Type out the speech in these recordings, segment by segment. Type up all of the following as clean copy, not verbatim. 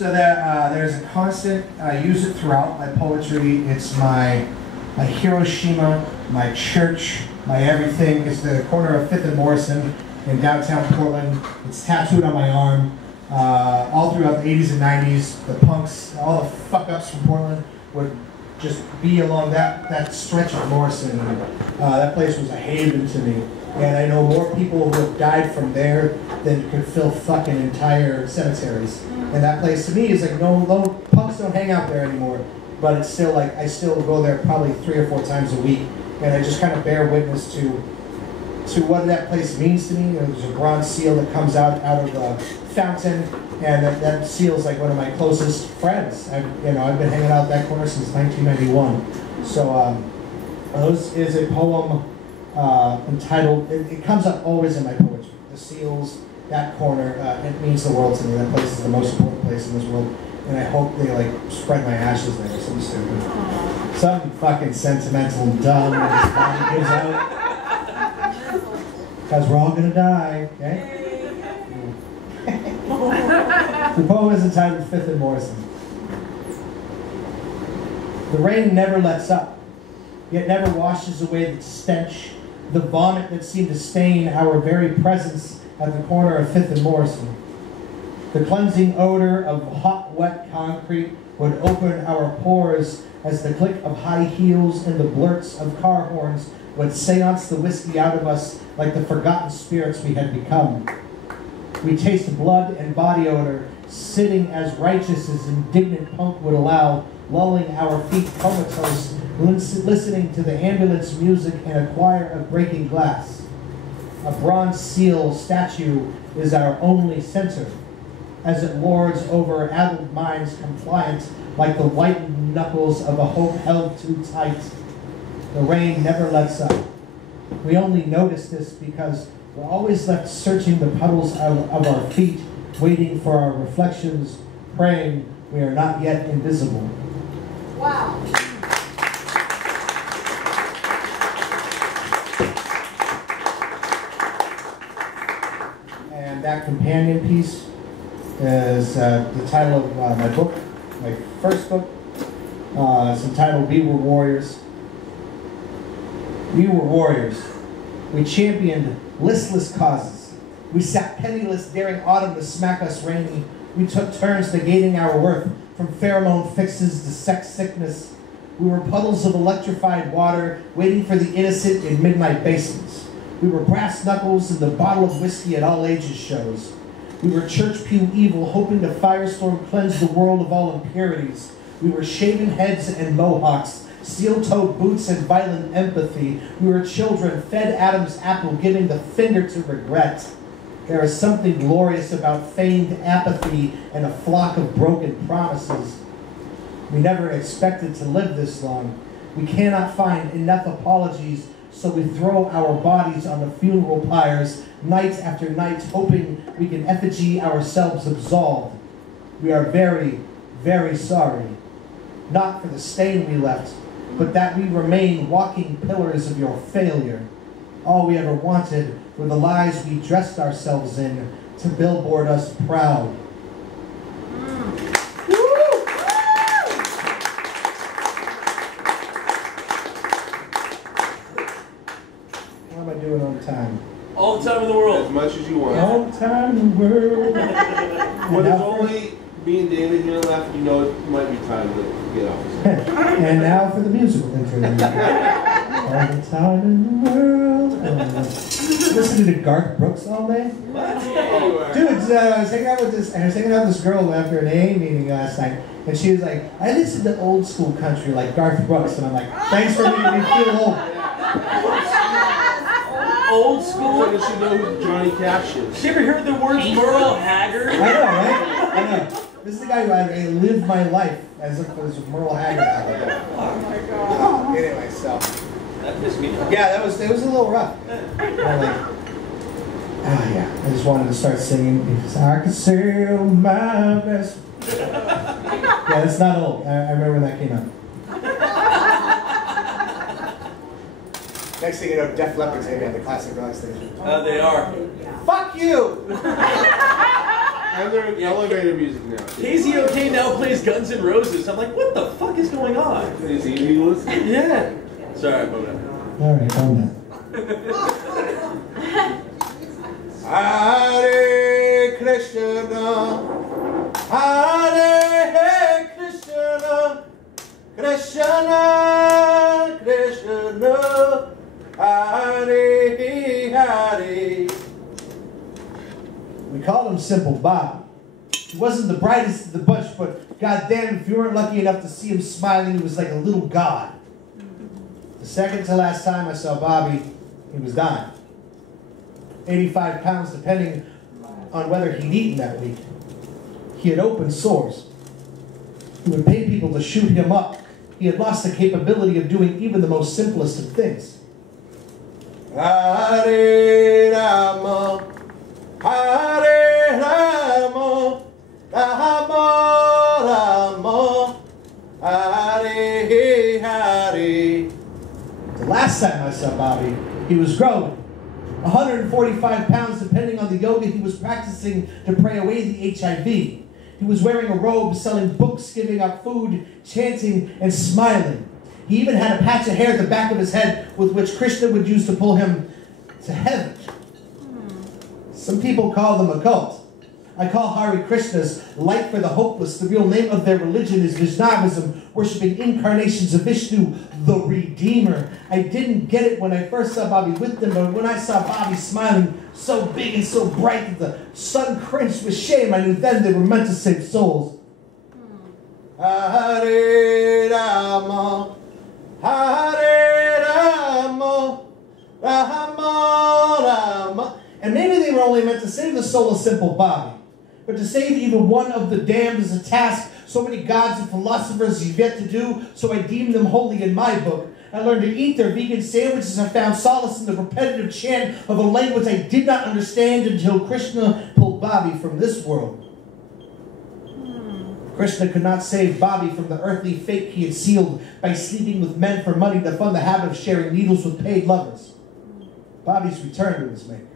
So there's a constant, I use it throughout my poetry. It's my Hiroshima, my church, my everything. It's the corner of 5th and Morrison in downtown Portland. It's tattooed on my arm. All throughout the 80s and 90s, the punks, all the fuck-ups from Portland would just be along that stretch of Morrison. That place was a haven to me. And I know more people who have died from there than could fill fucking entire cemeteries. And that place to me is like, no, punks don't hang out there anymore. But it's still like, I still go there probably 3 or 4 times a week. And I just kind of bear witness to what that place means to me. There's a bronze seal that comes out of the fountain. And that seal is like one of my closest friends. I've been hanging out that corner since 1991. So this is a poem entitled, it comes up always in my poetry. The seals, that corner, it means the world to me. That place is the most important place in this world. And I hope they like spread my ashes there or something stupid. Something fucking sentimental and dumb when this body gives out. Because we're all gonna die, okay? The poem is entitled 5th and Morrison. The rain never lets up, yet never washes away the stench, the vomit that seemed to stain our very presence at the corner of 5th and Morrison. The cleansing odor of hot, wet concrete would open our pores as the click of high heels and the blurts of car horns would seance the whiskey out of us like the forgotten spirits we had become. We taste blood and body odor, sitting as righteous as indignant punk would allow, lulling our feet comatose, listening to the ambulance music and a choir of breaking glass. A bronze seal statue is our only center, as it lords over addled minds compliant like the whitened knuckles of a hope held too tight. The rain never lets up. We only notice this because we're always left searching the puddles of our feet, waiting for our reflections, praying we are not yet invisible. Wow. And that companion piece is the title of my book, my first book. It's entitled We Were Warriors. We were warriors. We championed listless causes. We sat penniless, daring autumn to smack us rainy. We took turns negating our worth, from pheromone fixes to sex sickness. We were puddles of electrified water, waiting for the innocent in midnight basements. We were brass knuckles in the bottle of whiskey at all ages shows. We were church pew evil, hoping to firestorm cleanse the world of all impurities. We were shaven heads and mohawks, steel-toed boots and violent empathy. We were children, fed Adam's apple, giving the finger to regret. There is something glorious about feigned apathy and a flock of broken promises. We never expected to live this long. We cannot find enough apologies, so we throw our bodies on the funeral pyres, night after night, hoping we can effigy ourselves absolved. We are very, very sorry. Not for the stain we left, but that we remain walking pillars of your failure. All we ever wanted were the lies we dressed ourselves in to billboard us proud. How am I doing on time? All the time in the world. As much as you want. All the time in the world. When there's only me and David here left, you know it might be time to get off. And now for the musical interlude. All the time in the world. Listening to Garth Brooks all day? Dude, I was hanging out with this girl after an AA meeting last night, and she was like, I listen to old school country like Garth Brooks, and I'm like, thanks for making me feel old. Old school? So does she know who Johnny Cash is? You ever heard the words Merle Haggard? I know, right? I know. This is the guy who I lived my life as if it was Merle Haggard out there. Oh my God. Anyway, so. That pissed me off. Yeah, it was a little rough. Yeah, I just wanted to start singing because I could sail my best. Yeah, that's not old. I remember when that came out. Next thing you know, Def Leppard's going to be on the classic rock station. They are. Fuck you! I'm their elevator music now. KZOK now plays Guns N' Roses. I'm like, what the fuck is going on? Is he listening? Yeah. Sorry, my bad. All right, calm down. Hare Krishna, Hare Krishna, Krishna Krishna, Hare Hare. We called him Simple Bob. He wasn't the brightest of the bunch, but goddamn, if you weren't lucky enough to see him smiling, he was like a little god. The second to last time I saw Bobby, he was dying. 85 pounds, depending on whether he'd eaten that week. He had open sores. He would pay people to shoot him up. He had lost the capability of doing even the most simplest of things. Hare Rama, Hare Rama, Rama Rama, Hare Hare. The last time I saw Bobby, he was growing. 145 pounds, depending on the yoga he was practicing to pray away the HIV. He was wearing a robe, selling books, giving out food, chanting, and smiling. He even had a patch of hair at the back of his head with which Krishna would use to pull him to heaven. Some people call them a cult. I call Hare Krishnas light for the hopeless. The real name of their religion is Vaishnavism, worshipping incarnations of Vishnu, the Redeemer. I didn't get it when I first saw Bobby with them, but when I saw Bobby smiling so big and so bright that the sun cringed with shame, I knew then they were meant to save souls. Hare Rama, Hare Rama, Rama Rama. And maybe they were only meant to save the soul of Simple Bobby. But to save even one of the damned is a task so many gods and philosophers have yet to do, so I deem them holy in my book. I learned to eat their vegan sandwiches and found solace in the repetitive chant of a language I did not understand until Krishna pulled Bobby from this world. Krishna could not save Bobby from the earthly fate he had sealed by sleeping with men for money to fund the habit of sharing needles with paid lovers. Bobby's returned to his maker.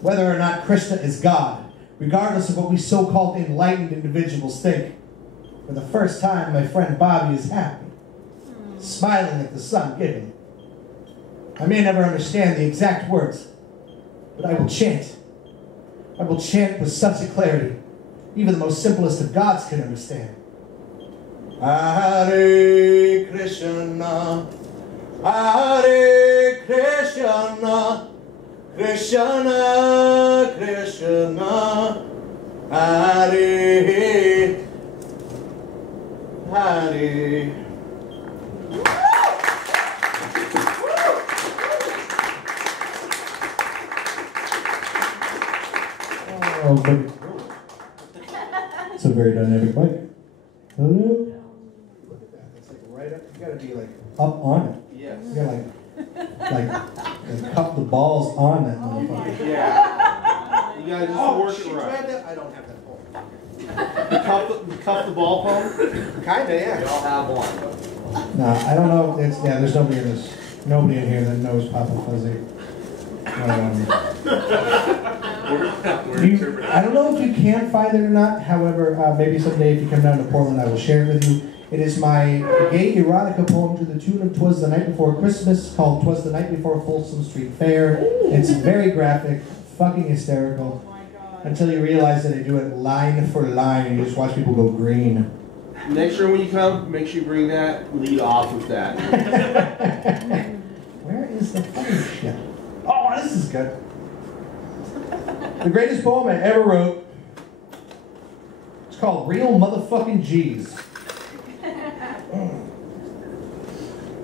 Whether or not Krishna is God, regardless of what we so-called enlightened individuals think, for the first time, my friend Bobby is happy, smiling at the sun, giggling. I may never understand the exact words, but I will chant. I will chant with such a clarity, even the most simplest of gods can understand. Hare Krishna, Hare Krishna, Krishna, Krishna, Hare, Hare. Oh, baby. It's a very dynamic mic. Hello? Look at that. It's like right up. You gotta be like up on it. Yes. You gotta like cup the balls on that motherfucker. Yeah. You gotta just work it right. That? I don't have that pole. Cup the ball pole? Kinda, yeah. We all have one. No, I don't know. It's there's nobody in this. Nobody in here that knows Papa Fuzzy. I don't know if you can find it or not. However, maybe someday if you come down to Portland, I will share it with you. It is my gay erotica poem to the tune of 'Twas the Night Before Christmas, called 'Twas the Night Before Folsom Street Fair. It's very graphic, fucking hysterical, until you realize that I do it line for line, and you just watch people go green. Next year when you come, make sure you bring that, lead off with that. Where is the funny shit? Oh, this is good. The greatest poem I ever wrote. It's called Real Motherfucking G's.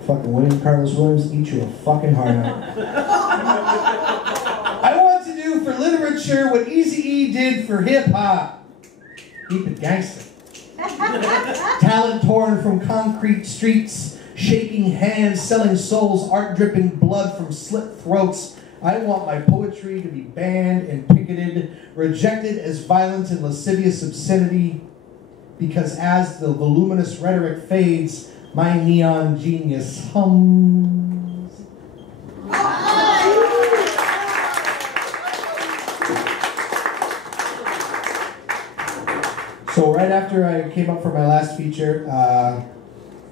Fucking William Carlos Williams, eat you a fucking heart out. I want to do for literature what Eazy-E did for hip-hop. Keep it gangster. Talent torn from concrete streets, shaking hands, selling souls, art dripping blood from slit throats. I want my poetry to be banned and picketed, rejected as violent and lascivious obscenity, because as the voluminous rhetoric fades, my neon genius hums. So right after I came up for my last feature,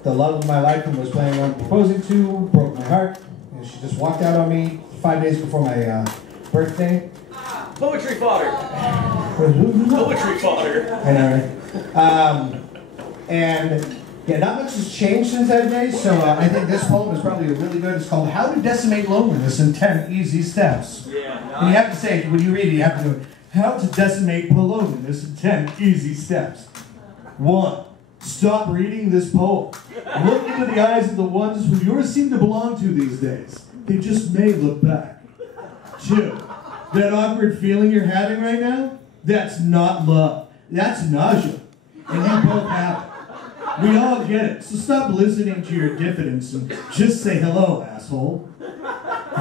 the love of my life and was planning on proposing to broke my heart. And she just walked out on me 5 days before my birthday. Poetry fodder. Poetry fodder. I know, right? And yeah, not much has changed since that day, so I think this poem is probably really good. It's called How to Decimate Loneliness in 10 Easy Steps. Yeah. And you have to say, when you read it, you have to go, How to Decimate Loneliness in 10 Easy Steps. 1. Stop reading this poem. Look into the eyes of the ones who yours seem to belong to these days. They just may look back. 2. That awkward feeling you're having right now? That's not love. That's nausea. And you both have it. We all get it. So stop listening to your diffidence and just say hello, asshole.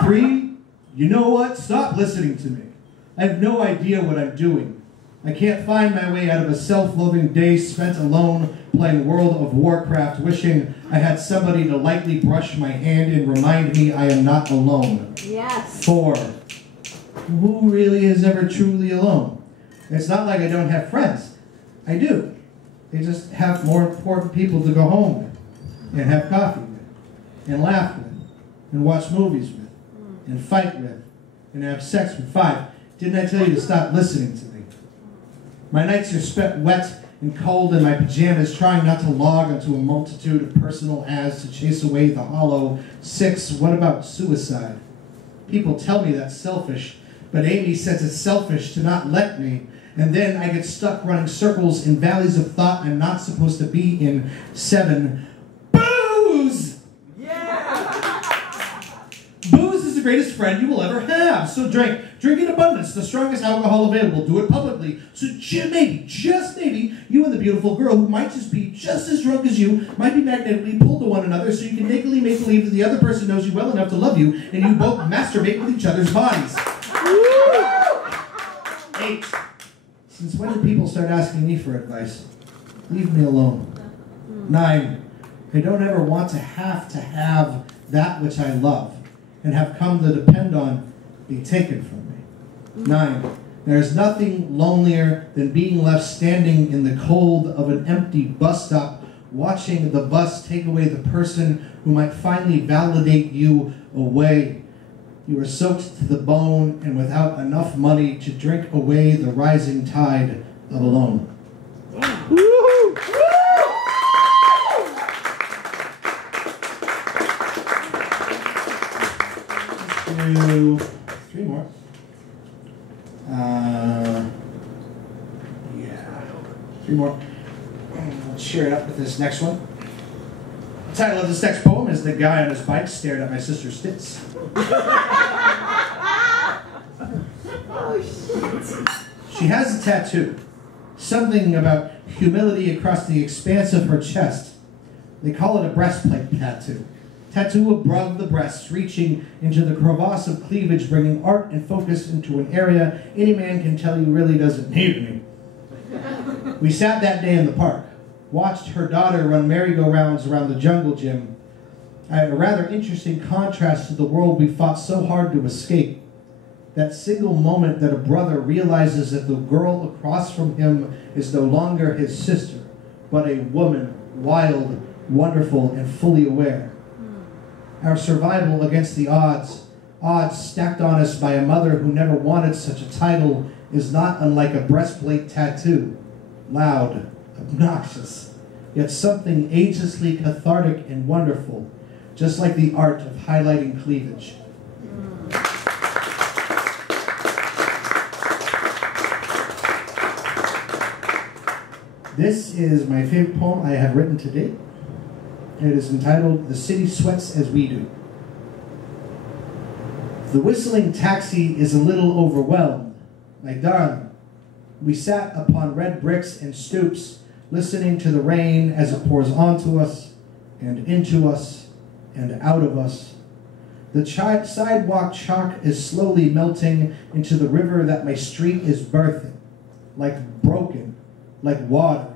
3. You know what? Stop listening to me. I have no idea what I'm doing. I can't find my way out of a self-loathing day spent alone playing World of Warcraft, wishing I had somebody to lightly brush my hand and remind me I am not alone. Yes. 4. Who really is ever truly alone? It's not like I don't have friends. I do. They just have more important people to go home with, and have coffee with, and laugh with, and watch movies with, and fight with, and have sex with. 5. Didn't I tell you to stop listening to me? My nights are spent wet and cold in my pajamas, trying not to log onto a multitude of personal ads to chase away the hollow. 6. What about suicide? People tell me that's selfish, but Amy says it's selfish to not let me, and then I get stuck running circles in valleys of thought I'm not supposed to be in. 7. Booze! Yeah! Booze is the greatest friend you will ever have, so drink. Drink in abundance, the strongest alcohol available. Do it publicly. So maybe, just maybe, you and the beautiful girl who might just be just as drunk as you might be magnetically pulled to one another so you can nakedly make believe that the other person knows you well enough to love you and you both masturbate with each other's bodies. 8. Since when did people start asking me for advice? Leave me alone. 9. I don't ever want to have that which I love and have come to depend on be taken from me. 9. There is nothing lonelier than being left standing in the cold of an empty bus stop, watching the bus take away the person who might finally validate you away. You are soaked to the bone and without enough money to drink away the rising tide of alone. Woo! 3 more. Yeah. 3 more. Let's cheer it up with this next one. The title of this next poem is The Guy on His Bike Stared at My Sister's Tits. Oh, shit. She has a tattoo. Something about humility across the expanse of her chest. They call it a breastplate tattoo. Tattoo above the breasts, reaching into the crevasse of cleavage, bringing art and focus into an area any man can tell you really doesn't need me. We sat that day in the park, watched her daughter run merry-go-rounds around the jungle gym. A rather interesting contrast to the world we fought so hard to escape. That single moment that a brother realizes that the girl across from him is no longer his sister, but a woman, wild, wonderful, and fully aware. Our survival against the odds stacked on us by a mother who never wanted such a title, is not unlike a breastplate tattoo. Loud, obnoxious, yet something agelessly cathartic and wonderful, just like the art of highlighting cleavage. This is my favorite poem I have written to date. It is entitled, The City Sweats as We Do. The whistling taxi is a little overwhelmed. My darling, we sat upon red bricks and stoops, listening to the rain as it pours onto us, and into us, and out of us. The sidewalk chalk is slowly melting into the river that my street is birthing, like broken, like water,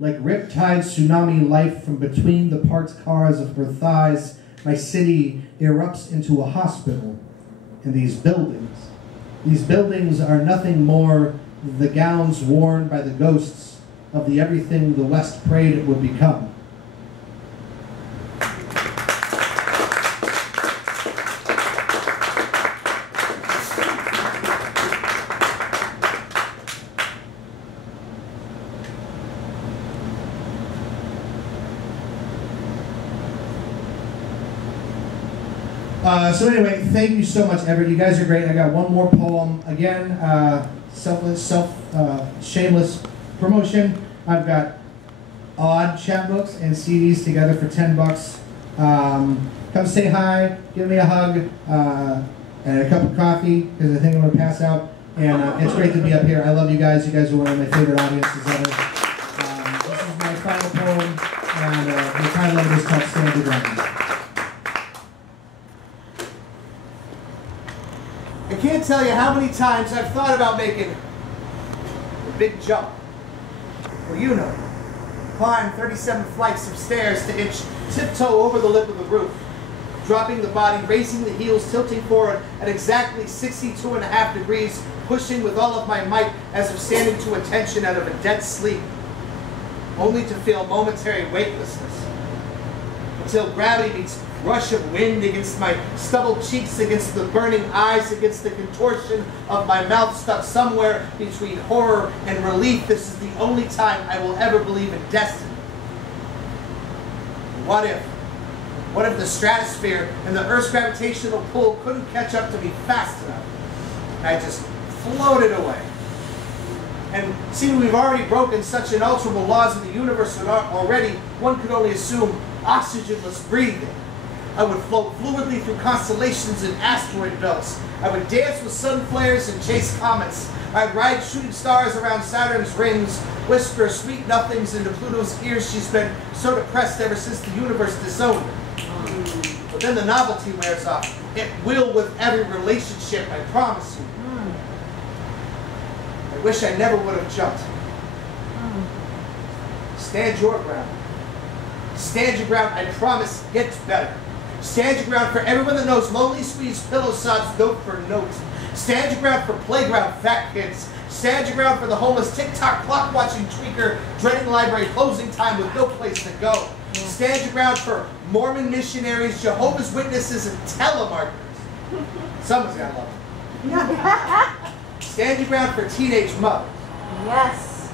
like riptide tsunami life from between the parked cars of her thighs. My city erupts into a hospital. And these buildings are nothing more than the gowns worn by the ghosts of the everything the West prayed it would become. So anyway, thank you so much, Everett. You guys are great. I got one more poem. Again, shameless promotion. I've got odd chapbooks and CDs together for $10. Come say hi, give me a hug, and a cup of coffee, because I think I'm going to pass out. And it's great to be up here. I love you guys. You guys are one of my favorite audiences ever. This is my final poem, and the title of it is called Stand Your Ground. I can't tell you how many times I've thought about making a big jump. Well, you know, climb 37 flights of stairs to inch tiptoe over the lip of the roof, dropping the body, raising the heels, tilting forward at exactly 62.5 degrees, pushing with all of my might as if standing to attention out of a dead sleep, only to feel momentary weightlessness, until gravity meets rush of wind against my stubbled cheeks, against the burning eyes, against the contortion of my mouth, stuck somewhere between horror and relief. This is the only time I will ever believe in destiny. What if? What if the stratosphere and the Earth's gravitational pull couldn't catch up to me fast enough? I just floated away. And seeing we've already broken such inalterable laws of the universe already, one could only assume oxygenless breathing. I would float fluidly through constellations and asteroid belts. I would dance with sun flares and chase comets. I'd ride shooting stars around Saturn's rings, whisper sweet nothings into Pluto's ears. She's been so depressed ever since the universe disowned her. But then the novelty wears off. It will with every relationship, I promise you. I wish I never would have jumped. Stand your ground. Stand your ground, I promise, gets better. Stand your ground for everyone that knows lonely squeeze pillow sods note for note. Stand your ground for playground fat kids. Stand your ground for the homeless TikTok clock watching tweaker dreading library closing time with no place to go. Stand your ground for Mormon missionaries, Jehovah's Witnesses, and telemarketers. Someone's got to love them. Stand your ground for teenage mothers. Yes.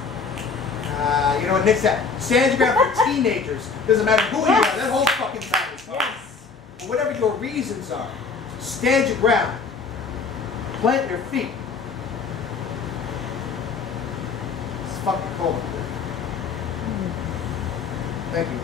You know what, nix that. Stand your ground for teenagers. Doesn't matter who you are, that whole fucking time is hard. Yes. But whatever your reasons are, stand your ground. Plant your feet. It's fucking cold. Thank you.